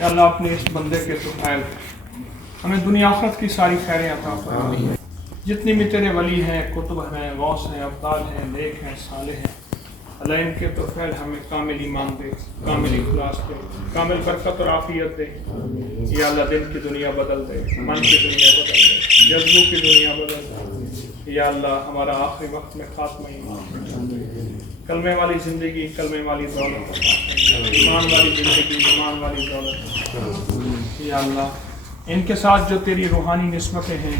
یا اللہ اپنے اس بندے کے طفیل ہمیں دنیا آخرت کی ساری خیریں عطا فرما۔ جتنی بھی تیرے ولی ہیں، کتب ہیں، غوث ہیں، ابدال ہیں، نیک ہیں، صالح ہیں، اللہ ان کے طفیل ہمیں کامل ایمان دے، کامل اخلاص دے، کامل برکت اور عافیت دے۔ یا اللہ دن کی دنیا بدل دے، من کی دنیا بدل دے، جذبوں کی دنیا بدل دے۔ یا اللہ ہمارا آخری وقت میں خاتمہ ایمان، کلمے والی زندگی، کلمے والی دولت، ایمان والی زندگی، ایمان والی دولت۔ یا اللہ ان کے ساتھ جو تیری روحانی نسبتیں ہیں،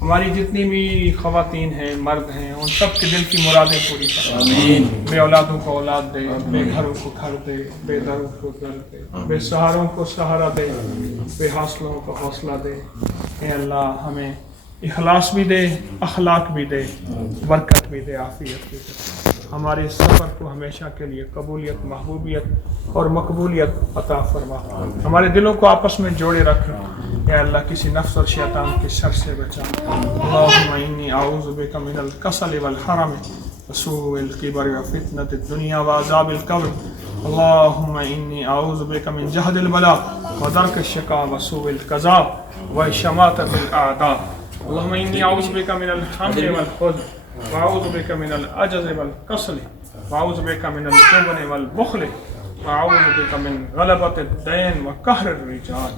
ہماری جتنی بھی خواتین ہیں، مرد ہیں، ان سب کے دل کی مرادیں پوری کر۔ آمین۔ بے اولادوں کو اولاد دے، بے گھروں کو گھر دے، بے دروں کو در دے، بے سہاروں کو سہارا دے، بے حوصلوں کو حوصلہ دے۔ اے اللہ ہمیں اخلاص بھی دے، اخلاق بھی دے، برکت بھی دے، عافیت بھی دے۔ ہمارے سفر کو ہمیشہ کے لیے قبولیت، محبوبیت اور مقبولیت عطا فرما۔ ہمارے دلوں کو آپس میں جوڑے رکھ۔ اے اللہ کسی نفس اور شیطان کے شر سے بچا۔ اللہم انی اعوذ بک من الکسل والحرم وسوء الکبر وفتنة الدنیا وعذاب القبر۔ اللہم انی اعوذ بک من جہد البلاء ودرک الشقاء وسوء القضاء وشماتة الاعداء۔ اللہم انی اعوذ بک من الحمل والحزن واعوذ بک من العجز والکسل واعوذ بک من الجبن والبخل واعوذ بک من غلبۃ الدین وقہر الرجال۔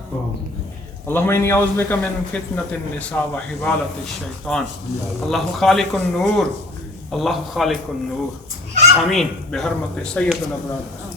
اللہم انی اعوذ بک من فتنۃ النساء وحبالۃ الشیطان۔ اللہ خالق النور، اللہ خالق النور۔ آمین بحرمت سید الابرار۔